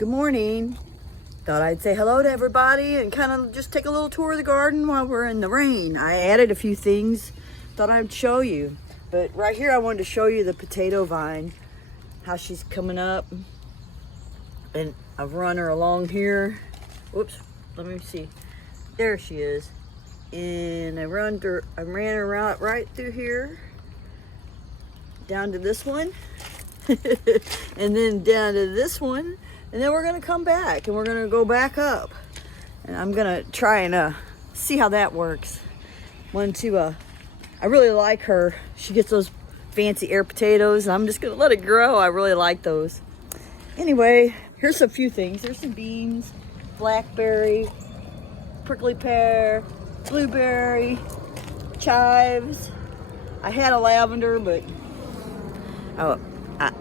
Good morning. Thought I'd say hello to everybody and kind of just take a little tour of the garden while we're in the rain. I added a few things, thought I'd show you. But right here I wanted to show you the potato vine, how she's coming up. And I've run her along here. Whoops, let me see. There she is. And I ran her out right through here, down to this one, and then down to this one, and then we're gonna come back and we're gonna go back up, and I'm gonna try and see how that works. I really like her. She gets those fancy air potatoes, and I'm just gonna let it grow. I really like those. Anyway, here's a few things. There's some beans, blackberry, prickly pear, blueberry, chives. I had a lavender, but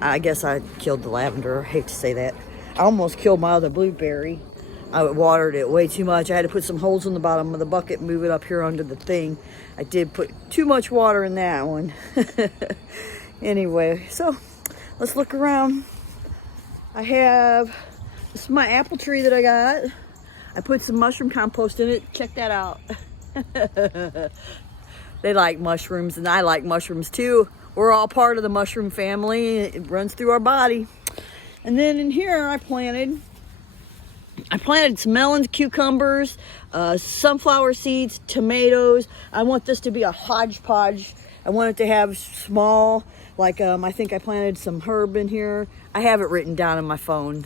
I guess I killed the lavender. I hate to say that. I almost killed my other blueberry. I watered it way too much. I had to put some holes in the bottom of the bucket and move it up here under the thing. I did put too much water in that one. Anyway, so let's look around. This is my apple tree that I got. I put some mushroom compost in it. Check that out. They like mushrooms, and I like mushrooms too. We're all part of the mushroom family. It runs through our body. And then in here I planted some melons, cucumbers, sunflower seeds, tomatoes. I want this to be a hodgepodge. I want it to have small, I think I planted some herb in here. I have it written down on my phone.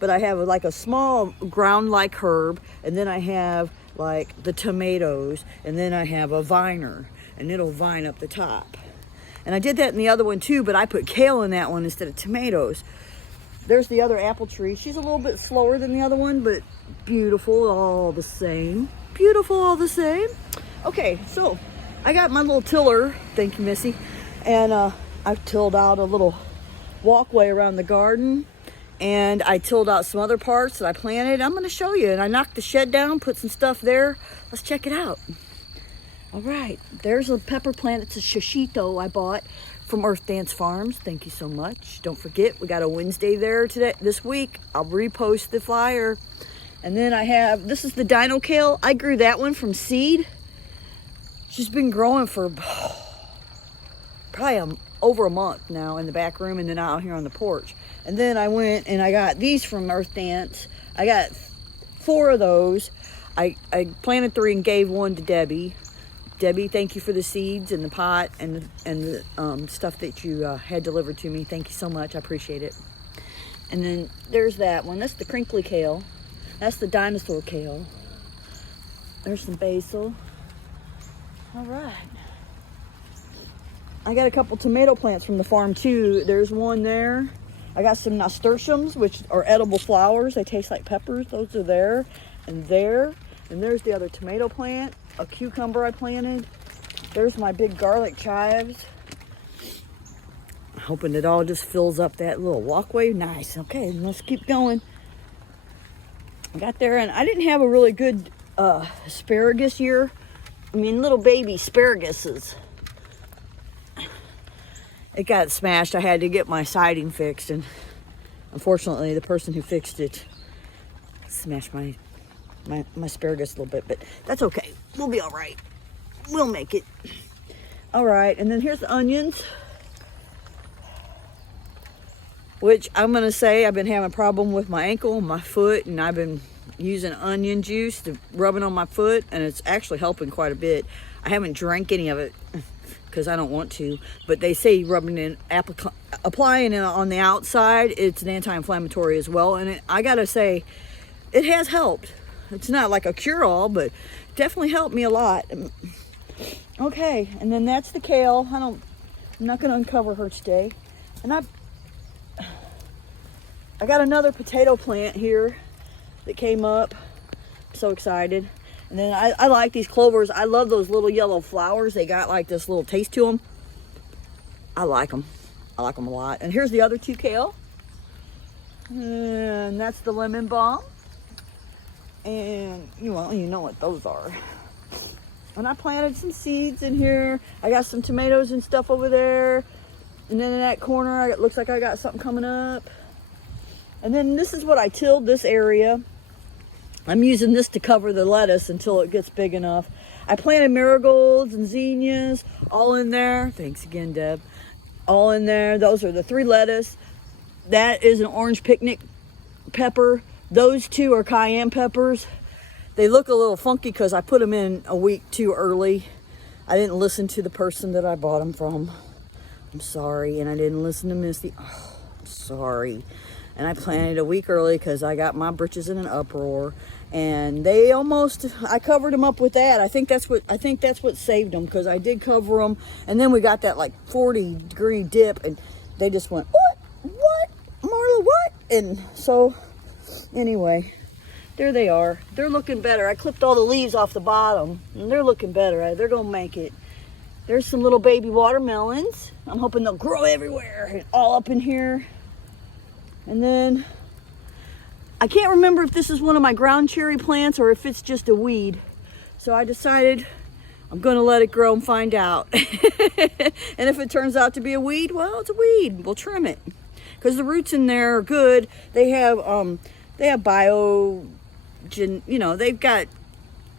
But I have like a small ground-like herb, and then I have like the tomatoes, and then I have a viner, and it'll vine up the top. And I did that in the other one too, but I put kale in that one instead of tomatoes. There's the other apple tree. She's a little bit slower than the other one, but beautiful all the same. Beautiful all the same. Okay, so I got my little tiller. Thank you, Missy. And I've tilled out a little walkway around the garden. And I tilled out some other parts that I planted. I'm going to show you. And I knocked the shed down, put some stuff there. Let's check it out. All right, there's a pepper plant. It's a shishito I bought from Earth Dance Farms. Thank you so much. Don't forget, we got a Wednesday there this week. I'll repost the flyer. And then this is the dino kale. I grew that one from seed. She's been growing for probably over a month now in the back room, and then out here on the porch. And then I went and I got these from Earth Dance. I got 4 of those. I planted 3 and gave 1 to Debbie. Debbie, thank you for the seeds and the pot and the stuff that you had delivered to me. Thank you so much. I appreciate it. And then there's that one. That's the crinkly kale. That's the dinosaur kale. There's some basil. All right. I got a couple tomato plants from the farm too. There's one there. I got some nasturtiums, which are edible flowers. They taste like peppers. Those are there and there. And there's the other tomato plant, a cucumber I planted. There's my big garlic chives. Hoping it all just fills up that little walkway. Nice. Okay, let's keep going. I got there, and I didn't have a really good asparagus year. I mean, little baby asparaguses. It got smashed. I had to get my siding fixed, and unfortunately, the person who fixed it smashed my asparagus a little bit, but that's okay. We'll be all right. We'll make it. All right, and then here's the onions, which I'm going to say I've been having a problem with my ankle and my foot, and I've been using onion juice to rub it on my foot, and it's actually helping quite a bit. I haven't drank any of it because I don't want to, but they say applying it on the outside, it's an anti-inflammatory as well, and I got to say, it has helped. It's not like a cure-all, but definitely helped me a lot. Okay, and then that's the kale. I'm not going to uncover her today. And I got another potato plant here that came up. So excited. And then I like these clovers. I love those little yellow flowers. They got like this little taste to them. I like them. I like them a lot. And here's the other 2 kale. And that's the lemon balm. And you know what those are. And I planted some seeds in here. I got some tomatoes and stuff over there. And then in that corner, it looks like I got something coming up. And then this is what I tilled this area. I'm using this to cover the lettuce until it gets big enough. I planted marigolds and zinnias all in there. Thanks again, Deb. All in there. Those are the 3 lettuce. That is an orange picnic pepper. Those 2 are cayenne peppers. They look a little funky because I put them in a week too early. I didn't listen to the person that I bought them from. I'm sorry. And I didn't listen to Misty. Oh, I'm sorry. And I planted a week early because I got my britches in an uproar. And they almost, I covered them up with that. I think that's what saved them, because I did cover them. And then we got that like 40-degree dip, and they just went, what, Marla, what? And so anyway, there they are. They're looking better. I clipped all the leaves off the bottom, and they're looking better. They're gonna make it. There's some little baby watermelons. I'm hoping they'll grow everywhere and all up in here. And then I can't remember if this is one of my ground cherry plants or if it's just a weed. So I decided I'm gonna let it grow and find out. And if it turns out to be a weed, well, it's a weed. We'll trim it. Because the roots in there are good. They have they've got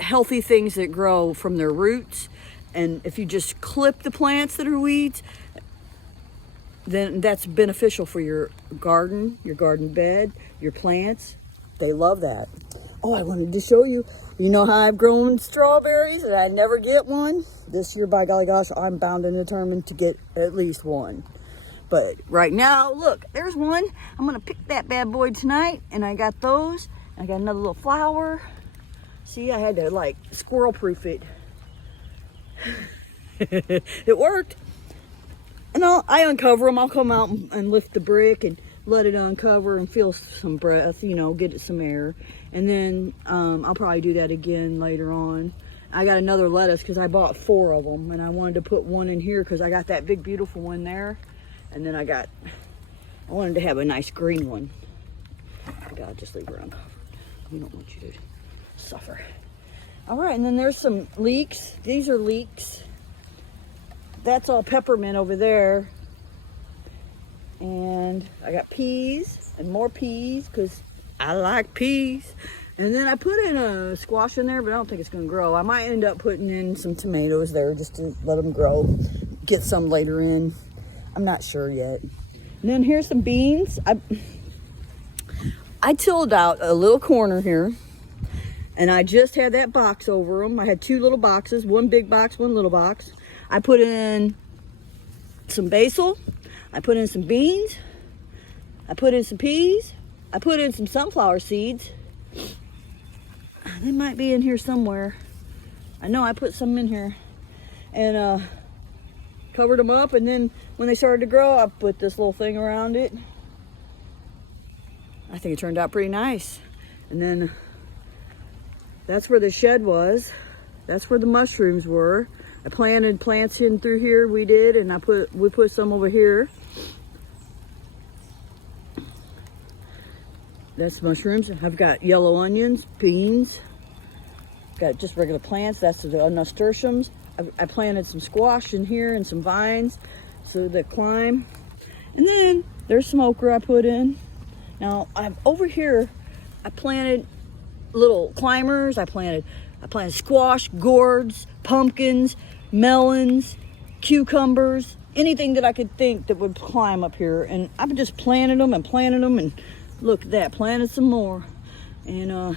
healthy things that grow from their roots. And if you just clip the plants that are weeds, then that's beneficial for your garden bed, your plants. They love that. Oh, I wanted to show you. You know how I've grown strawberries and I never get one? This year, by golly gosh, I'm bound and determined to get at least one. But right now, look, there's one. I'm gonna pick that bad boy tonight, and I got those. I got another little flower. See, I had to like squirrel proof it. It worked. And I uncover them. I'll come out and lift the brick and let it uncover and feel some breath, get it some air. And then I'll probably do that again later on. I got another lettuce because I bought 4 of them, and I wanted to put one in here because I got that big, beautiful one there. And then I wanted to have a nice green one. God, just leave her uncovered. We don't want you to suffer. All right, and then there's some leeks. These are leeks. That's all peppermint over there. And I got peas and more peas because I like peas. And then I put in a squash in there, but I don't think it's gonna grow. I might end up putting in some tomatoes there just to let them grow. Get some later in. I'm not sure yet. And then here's some beans. I tilled out a little corner here, and I just had that box over them. I had 2 little boxes, one big box, one little box. I put in some basil, I put in some beans, I put in some peas, I put in some sunflower seeds. They might be in here somewhere. I know I put some in here. And covered them up, and then when they started to grow, I put this little thing around it. I think it turned out pretty nice. And then that's where the shed was. That's where the mushrooms were. I planted plants in through here, we did, and we put some over here. That's mushrooms. I've got yellow onions, beans, got just regular plants. That's the nasturtiums. I planted some squash in here and some vines so they climb. And then there's some okra I put in. Now over here, I planted little climbers. I planted squash, gourds, pumpkins, melons, cucumbers, anything that I could think that would climb up here. And I've just planted them, and look at that, planted some more. And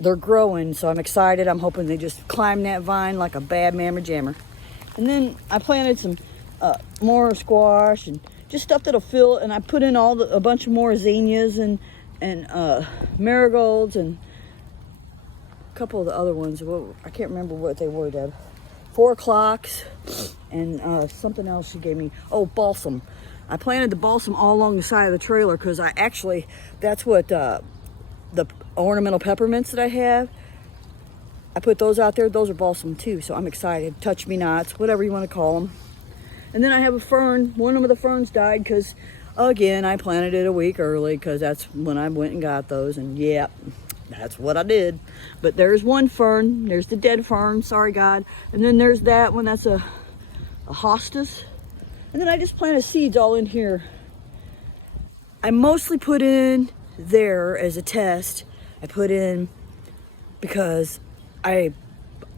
they're growing, so I'm excited. I'm hoping they just climb that vine like a bad mamma jammer. And then I planted some more squash and just stuff that'll fill. And I put in a bunch of more zinnias and marigolds and a couple of the other ones. Well, I can't remember what they were, Deb. 4 o'clocks and something else she gave me. Oh, balsam. I planted the balsam all along the side of the trailer because that's what the ornamental peppermints that I have. I put those out there. Those are balsam too, so I'm excited. Touch me nots, whatever you want to call them. And then I have a fern. One of the ferns died because, again, I planted it a week early because that's when I went and got those. And yeah, that's what I did. But there's one fern. There's the dead fern. Sorry, God. And then there's that one. That's a hostas. And then I just planted seeds all in here. I mostly put in there as a test. I put in because I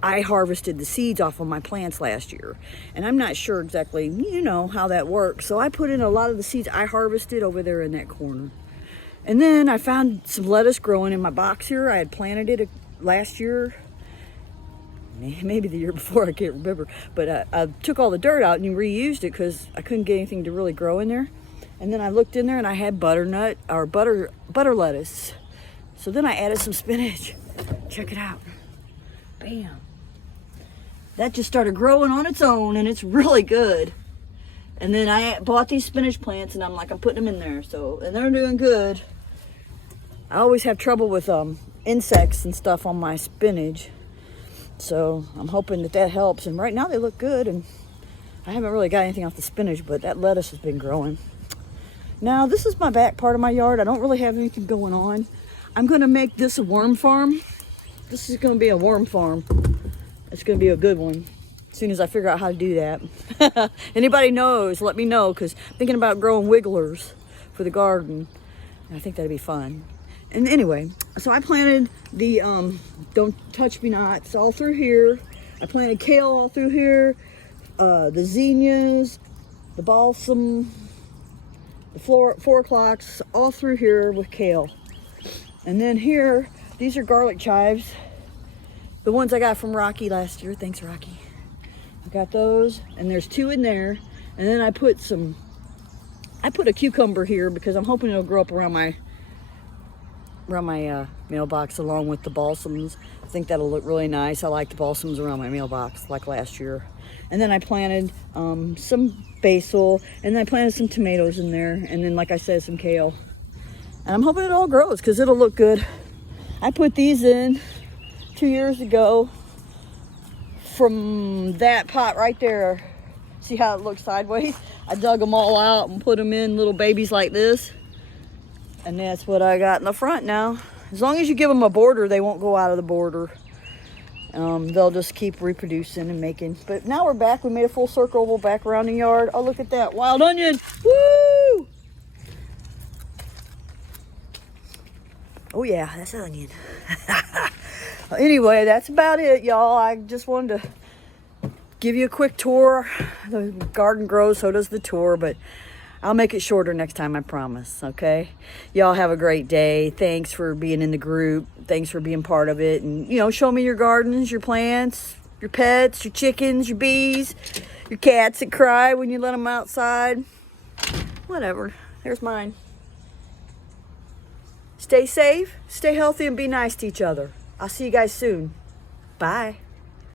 harvested the seeds off of my plants last year, and I'm not sure exactly, you know, how that works. So I put in a lot of the seeds I harvested over there in that corner. And then I found some lettuce growing in my box here. I had planted it last year, maybe the year before, I can't remember. But I took all the dirt out and reused it because I couldn't get anything to really grow in there. And then I looked in there and I had butter lettuce. So then I added some spinach. Check it out. Bam. That just started growing on its own, and it's really good. And then I bought these spinach plants, and I'm putting them in there. So, and they're doing good. I always have trouble with insects and stuff on my spinach. So I'm hoping that helps. And right now they look good, and I haven't really got anything off the spinach, but that lettuce has been growing. Now, this is my back part of my yard. I don't really have anything going on. I'm going to make this a worm farm. This is going to be a worm farm. It's going to be a good one as soon as I figure out how to do that. Anybody knows, let me know, because I'm thinking about growing wigglers for the garden. I think that'd be fun. And anyway, so I planted the Don't Touch Me Nots all through here. I planted kale all through here, the zinnias, the balsam, the 4 o'clocks, all through here with kale. And then here, these are garlic chives. The ones I got from Rocky last year. Thanks, Rocky. I got those, and there's 2 in there. And then I put a cucumber here because I'm hoping it'll grow up around my mailbox along with the balsams. I think that'll look really nice. I like the balsams around my mailbox like last year. And then I planted some basil, and then I planted some tomatoes in there, and then, like I said, some kale. And I'm hoping it all grows because it'll look good. I put these in 2 years ago from that pot right there. See how it looks sideways? I dug them all out and put them in little babies like this. And that's what I got in the front now. As long as you give them a border, they won't go out of the border. They'll just keep reproducing and making. But now we're back. We made a full circle. We're back around the yard. Oh, look at that. Wild onion. Woo! Oh, yeah, that's onion. Anyway, that's about it, y'all. I just wanted to give you a quick tour. The garden grows, so does the tour, but I'll make it shorter next time, I promise, okay? Y'all have a great day. Thanks for being in the group. Thanks for being part of it. And, you know, show me your gardens, your plants, your pets, your chickens, your bees, your cats that cry when you let them outside. Whatever. There's mine. Stay safe, stay healthy, and be nice to each other. I'll see you guys soon. Bye.